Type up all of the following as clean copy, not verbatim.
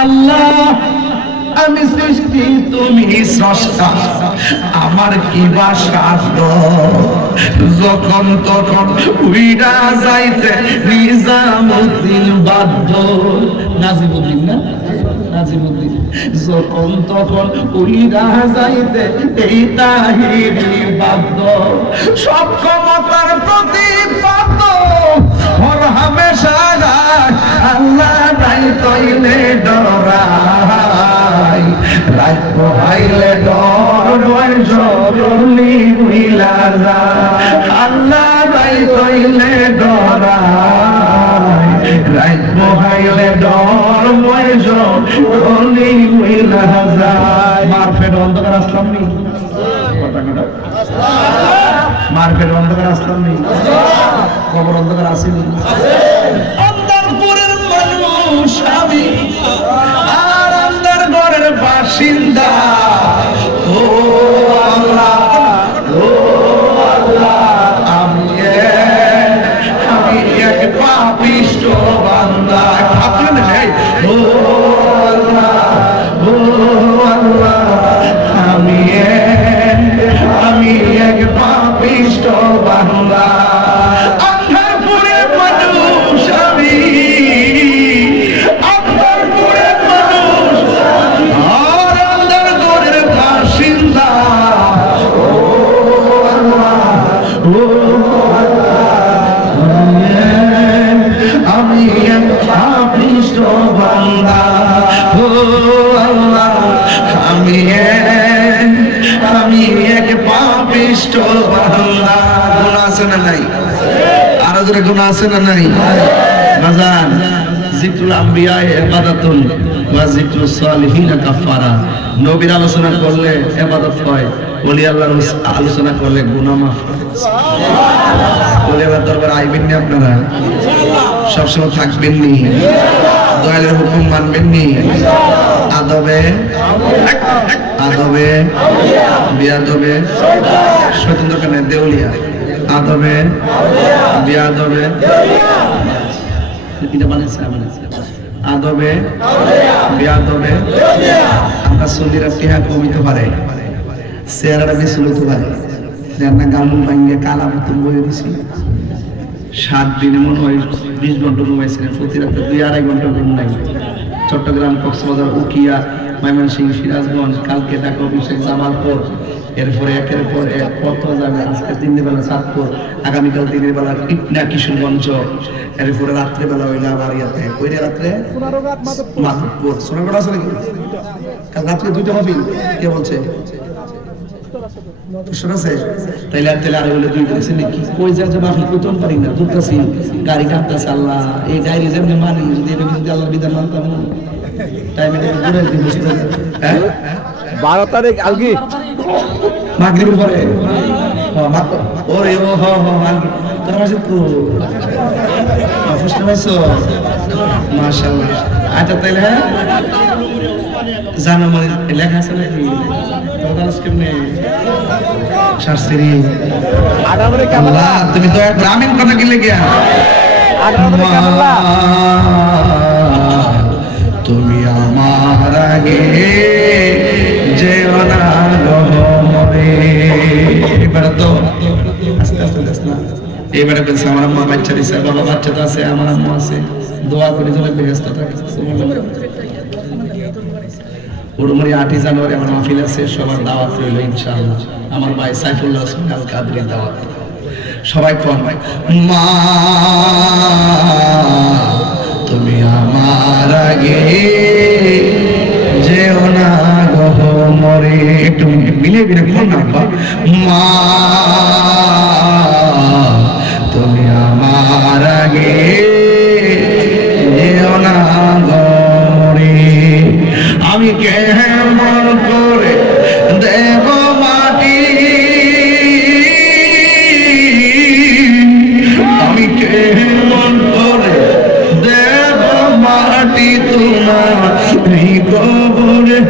আল্লাহ আমি সৃষ্টি তুমি স্রষ্টা, আমার কি বা সাধ্য যখন তখন উইরা যাইতে নিজামুদ্দিন বাধ্য। নাজিমুদ্দিন না, নাজিমুদ্দিন যখন তখন উইরা যাইতে এই তাহিরি বাধ্য। সব ক্ষমতার প্রতিপাদ্য হর হামেশা আল্লাহ নাই তৈলে ডরাই, রাত পোহাইলে ডর জরুরি হইলা যায়। আল্লাহ নাই তৈলে ডরাই, রাত পোহাইলে ডর জরুরি হইলা যায়। মারফের অন্ধকার আসলাম নি, মারফের অন্ধকার আসলাম নি, কবর অন্ধকার আসেনি। অন্তরপুরের মানুষ আমি আর আন্দার ঘরের বাসিন্দা। ও আল্লাহ, ও আল্লাহ, আমি এক পাপিষ্ঠ বান্দা। আপনার ও আল্লাহ, ও আল্লাহ, আমি এক পাপিষ্ঠ বান্দা। আমি এক পাপিষ্ঠ বান্দা। গুনাহ আছে না নাই? আরো জোরে গুনাহ আছে না নাই? বাজান, যিকরুল আম্বিয়া ইবাদাতুন ওয়া যিকরুস সালিহিন কাফারা। নবীর আলোচনা করলে ইবাদত হয়, ওলি আল্লাহর আলোচনা করলে গুনাহ মাফ হয়। ওলি আল্লাহর দরবারে আইবেন নি আপনারা? সবসময় থাকবেন নি? দয়ালের হুকুম মানবেন নি? আদবে আদবে বিয়াদবে স্বতন্ত্র কেন দেউলিয়া, আদবে বিয়াদবে এটা বানাইছে আদবে বিয়াদবে। আমরা সন্ধিরা টিহা কমিতে পারে, চেহারাটা বেশি লইতে পারে, না গামুল ভাঙ্গে কালা মতন বয়ে দিছি। 7 দিনে মনে হয় 20 ঘন্টা ঘুমাইছিলেন, প্রতি রাতে 2-2.5 ঘন্টা ঘুম নাই। চট্টগ্রাম, কক্সবাজার, উকিয়া, ময়মনসিংহ, সিরাজগঞ্জ, কালকে ঢাকা অভিষেক, জামালপুর, এরপরে একের পর এক কত যাবে। আজকে দিনের বেলা চাঁদপুর, আগামীকাল দিনের বেলা ইটনা কিশোরগঞ্জ, এরপরে রাত্রেবেলা হইলে আবার ইয়াতে ওই রাত্রে মাধবপুর। সোনাগড় আছে নাকি? কাল রাত্রে 2টা হবে। কে বলছে? তাইলে আর হলে 2 দিয়েছে নাকি? কই যায় যে মাফি করতে পারি না, দুটাছি গাড়ি কাটতেছে। আল্লাহ এই গাড়ি যেমনি মানি, যদি এটা যদি আল্লাহর বিধান মানতাম টাইমে ঘুরে দিন। 12 তারিখ আলগি মাগরিবের পরে ওরে ও হ হ আলগি তোর মাসে তো অফিসে পাইছো মাশাআল্লাহ। আচ্ছা তাইলে হ্যাঁ জানো মানে লেখা আছে নাকি? তোর কেমনে শাস্ত্রী আল্লাহ তুমি তো গ্রামীণ কথা কি লেগিয়া তুমি আমার আগে যেও না গহমরে। এবারে তো আস্তে আস্তে দেখ না, এবারে বলছে আমার আম্মা বাচ্চা দিছে, বাবা বাচ্চা তো আছে, আমার আম্মা আছে, দোয়া করে জন্য ব্যস্ত থাকে। উড়মুড়ি 8 জানুয়ারি আমার মাহফিল আছে, সবার দাওয়াত রইল ইনশাআল্লাহ। আমার ভাই সাইফুল্লাহ হোসেন আল কাদরির দাওয়াত। সবাই কোন মা তুমি আমার আগে যেও না গহমরে। একটু মিলে মিলে কোন না মা তুমি আমার আগে যেও না গহমরে। আমি কেমন করে দেব মাটি, আমি কেমন করে দেব মাটি তোমার কবরে।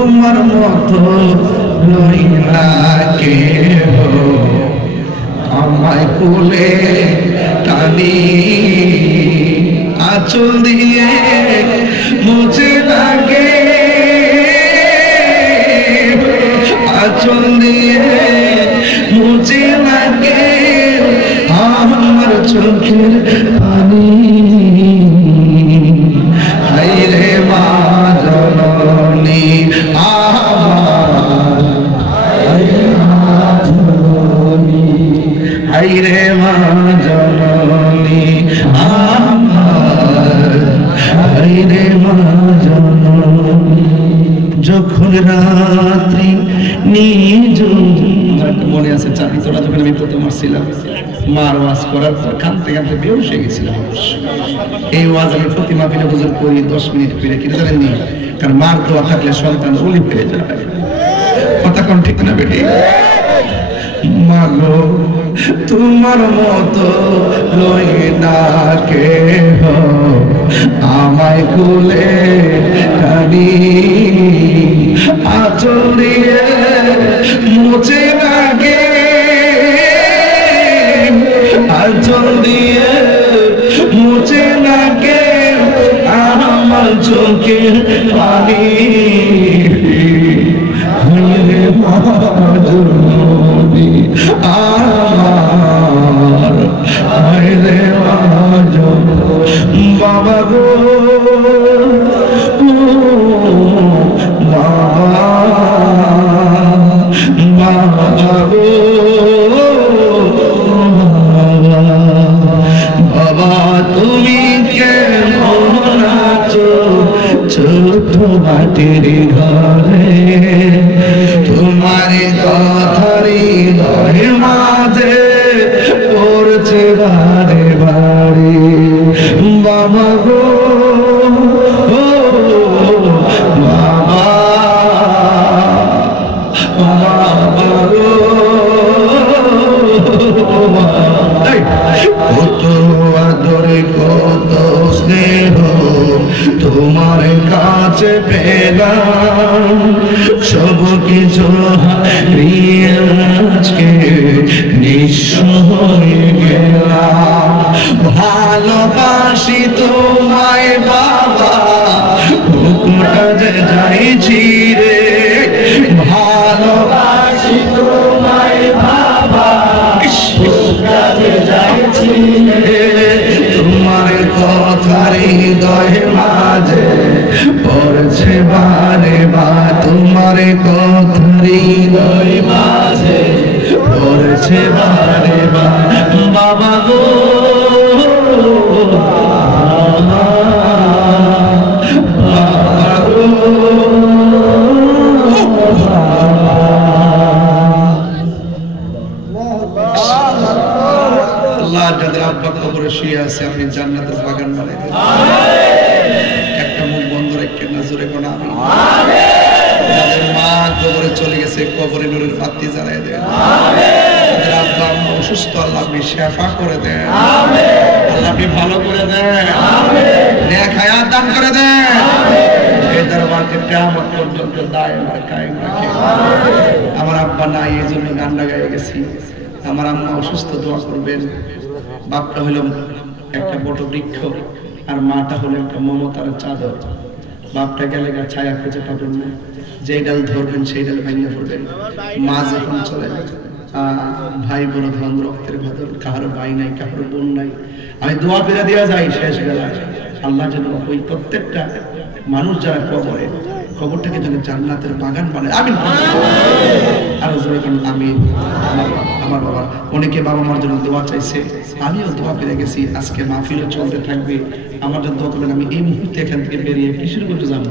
তোমার মতো লইলা কেহ আমায় কোলে টানি আঁচল দিয়ে মুছে লাগে আঁচল দিয়ে মুছে লাগে আমার চোখের পানি হায়রে মা জননী আমার হায়রে মা জননী আমার হায়রে মা জননী যখন রাত্রি নিজ মনে আছে চারিতলা যখন আমি প্রথম আসছিলাম মার ওয়াজ করার পর কাঁদতে কাঁদতে বেহুশ হয়ে গেছিলাম এই ওয়াজ আমি প্রতি মাহফিলে হুজুর করি 10 মিনিট করে কি জানেননি কারণ মার দোয়া থাকলে সন্তান ওলি হয়ে যায় কথা কোন ঠিক না বেটি মাগো তোমার মতো লই না কেহ আমায় কোলে টানি আঁচল দিয়ে মুছে লাগে আঁচল দিয়ে মুছে লাগে আমার চোখের পানি হায়রে মা জননী আমার হায়রে মা জননী বাবা গো বাবা গো বাবা তুমি কেমন আছো ছোট মাটির ঘরে তোমার কথারি দহের মাঝে পড়ছে বারে বারে বাবা গো বাবা বাবা গো কত আদরে কত স্নেহ তোমার কাছে পেলাম সব কিছু হারিয়ে আজকে নিঃস্ব হয়ে গেলাম ভালোবাসি তোমায় বাবা বুকটা যে যাইছি রে ভালোবাসি তোমায় বাবা বুকটা যে যাইছি রে তোমার কথার হৃদয়ের মাঝে পড়ছে বারে বা তোমার কথার হৃদয় মাঝে পড়ছে বারে বা বাবা গো বাবা গো আল্লাহ যাদের আব্বা কবরে শুয়ে আছে আপনি জান্নাতের বাগান বানাই দেন একটা মুখ বন্ধ রেখে না জোরে কোন আমিন যাদের মা কবরে চলে গেছে কবরে নূরের বাতি জ্বালাই দেন যাদের আব্বা আম্মা অসুস্থ আল্লাহ আপনি শেফা করে দেন আল্লাহ আপনি ভালো করে দেন নেক হায়াত দান করে দেন এই দরবারকে কিয়ামত পর্যন্ত দায়েম আর কায়েম রাখেন আমার আব্বা নাই এই জন্য গানটা গায়ে গেছি আমার আম্মা অসুস্থ দোয়া করবেন বাপটা হলো একটা বড় বৃক্ষ আর মাটা হলো একটা মমতার চাদর বাপটা গেলে গা ছায়া খুঁজে পাবেন না যেই ডাল ধরবেন সেই ডাল ভেঙে পড়বেন মা যখন চলে ভাই বড় ধন রক্তের ভেতর কারো ভাই নাই কারো বোন নাই আমি দোয়া করে দেওয়া যাই শেষ বেলায় আল্লাহ যেন ওই প্রত্যেকটা মানুষ যারা কবরে কবরটাকে যেন জান্নাতের বাগান বানায় আমিন আর জোরে কোন আমিন আমার বাবা অনেকে বাবা মার জন্য দোয়া চাইছে আমিও দোয়া পেয়ে গেছি আজকে মাহফিলও চলতে থাকবে আমার জন্য দোয়া করবেন আমি এই মুহূর্তে এখান থেকে বেরিয়ে কিশোরগঞ্জে যাবো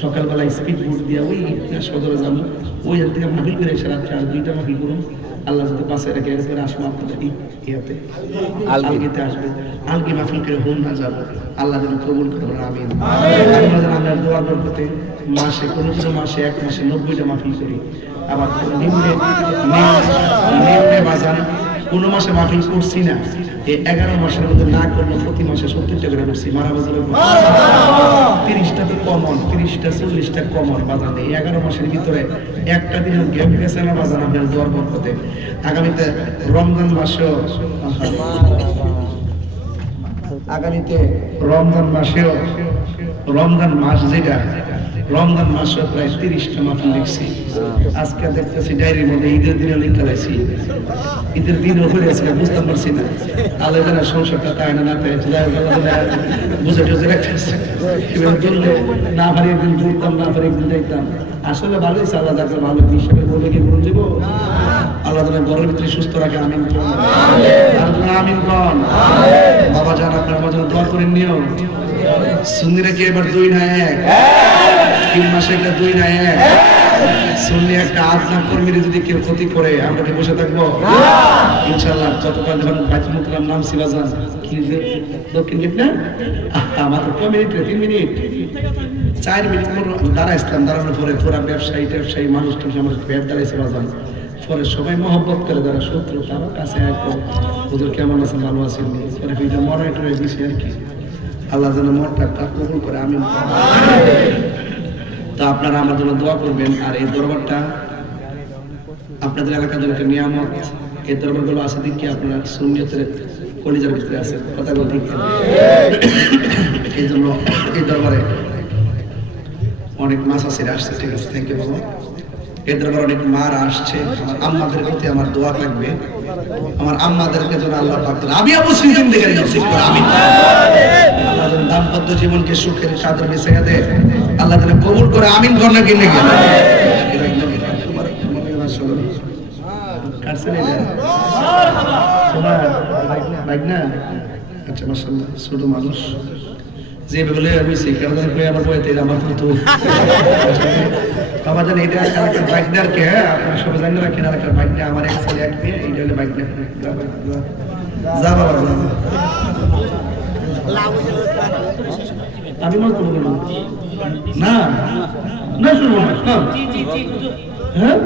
সকালবেলা স্পিড বোট দিয়ে ওই সদরে যাবো ওই থেকে মাহফিল করে এসে রাত্রে আর 2টা মাহফিল করুন আল্লাহ যদি পাশে রেখে এরপরে আসবো আপনাদের ইয়াতে আলগিতে আসবে আলগি মাহফিল করে হোম না যাবো আল্লাহ যেন কবুল করবেন আমিন আমরা দোয়া করতে মা মাসে কোনো মাসে এক মাসে 90টা মাহফিল করি, আবার নিম্নে বাজান কোনো মাসে মাহফিল করছি না, এই 11 মাসের মধ্যে না করলে প্রতি মাসে 70টা করে করছি। মারা বাজারে 30টা তো কমন, 30টা 40টা কমন বাজান। এই 11 মাসের ভিতরে একটা দিনের গ্যাপ গেছে না বাজান আপনার দোয়ার বরকতে। আগামীতে রমজান মাসেও রমজান মাস যেটা রমজান মাসে প্রায় 30টা মাহফিল লিখছি। আজকে দেখতেছি ডায়েরির মধ্যে ঈদের দিনে লিখতে পাইছি, ঈদের দিনও হয়ে আছে বুঝতে পারছি না আলাদা সংসারটা তাই না তাই বুঝে টুঝে রাখতেছে না পারি একদিন ঘুরতাম না পারি একদিন দেখতাম। আসলে ভালোই আল্লাহ তাকে ভালো হিসাবে বলে কি বলুন দিব আল্লাহ তালা ঘরের ভিতরে সুস্থ রাখে। আমিন আমিন কন বাবা জান আপনার মাঝে দোয়া করে নিও। সুন্নিরা কি এবার 2 না 1? 3 মাসে একটা 2 না 1? সুন্নি একটা আজনাম কর্মীর যদি কেউ ক্ষতি করে আমরা কি বসে থাকবো? ইনশাআল্লাহ যতক্ষণ যখন বাইতুল মুকাররম নাম সিবাজান কি দক্ষিণ গেট না মাত্র 3 মিনিট 4 মিনিট দাঁড়াইছিলাম। দাঁড়ানোর পরে পুরা ব্যবসায়ী মানুষটা আমার পেট দাঁড়াইছে বাজান। পরে সবাই মহব্বত করে, যারা শত্রু তারও কাছে একদম হুজুর কেমন আছেন ভালো আছেন পরে ভিডিও মডারেটরে দিছে আর কি। আল্লাহ যেন মনটা কবুল করে আমিন। তো আপনারা আমার জন্য দোয়া করবেন। আর এই দরবারটা আপনাদের এলাকার জন্য একটা নিয়ামত। এই দরবারগুলো আছে দেখি আপনারা সুন্নিয়তের কলিজার ভিতরে আছে, কথা বলতে এই জন্য এই দরবারে অনেক মাছ আছে আসছে। ঠিক আছে, থ্যাংক ইউ বাবা। এই দরবারে অনেক মার আসছে। আমার আম্মাদের প্রতি আমার দোয়া থাকবে, আমার আম্মাদেরকে যেন আল্লাহ পাক আমি অবশ্যই জিন্দেগি নসিব করে আমিন। আল্লাহ যেন দাম্পত্য জীবনকে সুখের সাথে মিশিয়ে দেয়, আল্লাহ যেন কবুল করে আমিন। করনা কিনে গেল আচ্ছা মাশাআল্লাহ ছোট মানুষ যে বলে আমি সেখানে আমার বইতে আমার তো বাবা জান এটা এলাকার বাইকদারকে আপনারা সবাই জানেন রাখেন। এলাকার বাইকটা আমার এক ছেলে এক মেয়ে, এইটা হলো বাইকটা। যা বাবা আমি মত করবো না না শুনবো না। হ্যাঁ